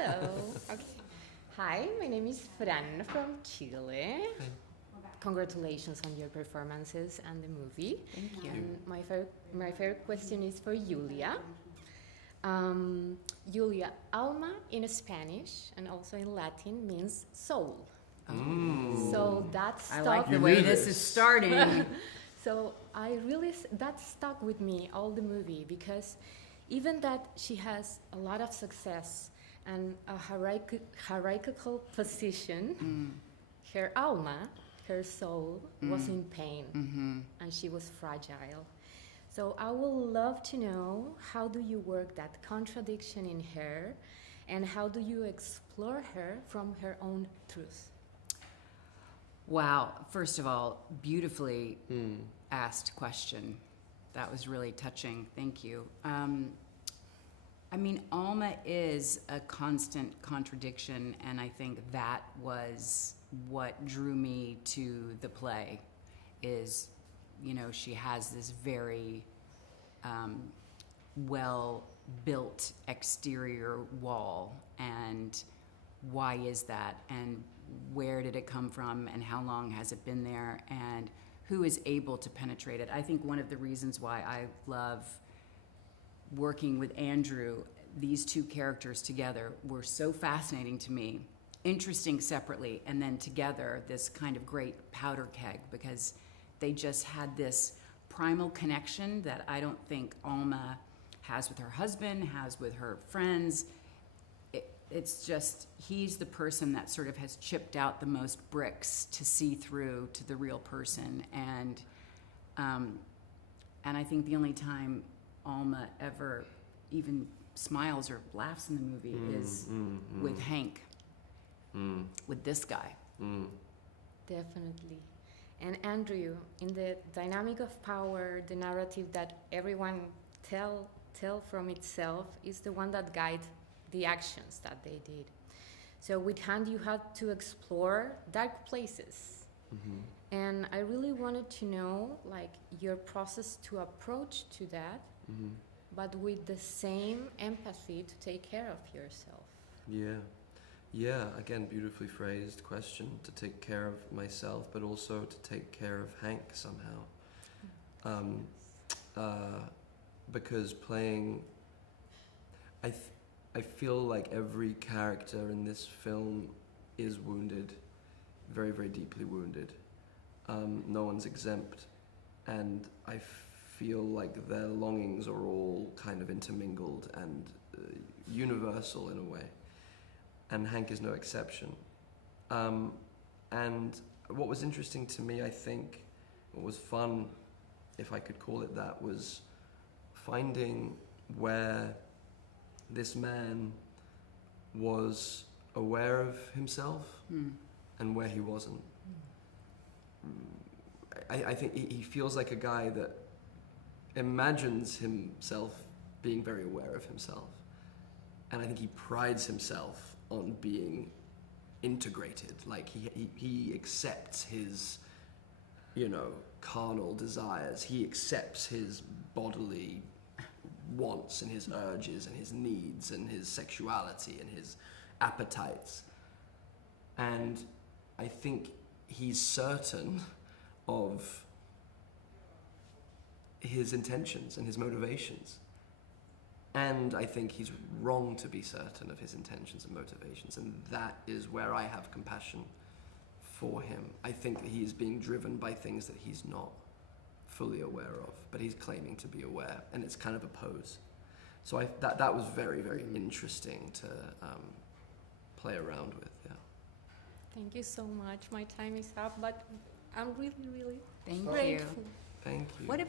Hello. Okay. Hi, my name is Fran from Chile. Congratulations on your performances and the movie. Thank you. And my favorite question is for Julia. Julia, alma in Spanish and also in Latin means soul. So that stuck. I like the way this is starting. So that stuck with me all the movie, because even that she has a lot of success and a hierarchical position, her alma, her soul, was in pain, and she was fragile. So I would love to know, how do you work that contradiction in her, and how do you explore her from her own truth? Wow. First of all, beautifully asked question. That was really touching. Thank you. I mean, Alma is a constant contradiction, and I think that was what drew me to the play. Is, you know, she has this very well-built exterior wall, and why is that, and where did it come from, and how long has it been there, and who is able to penetrate it? I think one of the reasons why I love working with Andrew, these two characters together were so fascinating to me, interesting separately, and then together, this kind of great powder keg, because they just had this primal connection that I don't think Alma has with her husband, has with her friends. It's just, he's the person that sort of has chipped out the most bricks to see through to the real person. And I think the only time Alma ever even smiles or laughs in the movie is with Hank, with this guy. Definitely. And Andrew, in the dynamic of power, the narrative that everyone tell from itself is the one that guides the actions that they did. So with Hand, you had to explore dark places. And I really wanted to know, like, your process to approach to that, but with the same empathy to take care of yourself. Yeah, again, beautifully phrased question, to take care of myself, but also to take care of Hank somehow. Because playing, I feel like every character in this film is wounded, very, very deeply wounded. No one's exempt. And I feel like their longings are all kind of intermingled and universal in a way. And Hank is no exception. And what was interesting to me, I think, what was fun, if I could call it that, was finding where this man was aware of himself and where he wasn't. I think he feels like a guy that imagines himself being very aware of himself. And I think he prides himself on being integrated. Like he accepts his, carnal desires. He accepts his bodily wants and his urges and his needs and his sexuality and his appetites. And I think he's certain of his intentions and his motivations. And I think he's wrong to be certain of his intentions and motivations, and that is where I have compassion for him. I think that he is being driven by things that he's not fully aware of, but he's claiming to be aware, and it's kind of a pose. So that was very, very interesting to play around with, yeah. Thank you so much. My time is up, but I'm really, really Thank grateful. you. Thank you. What a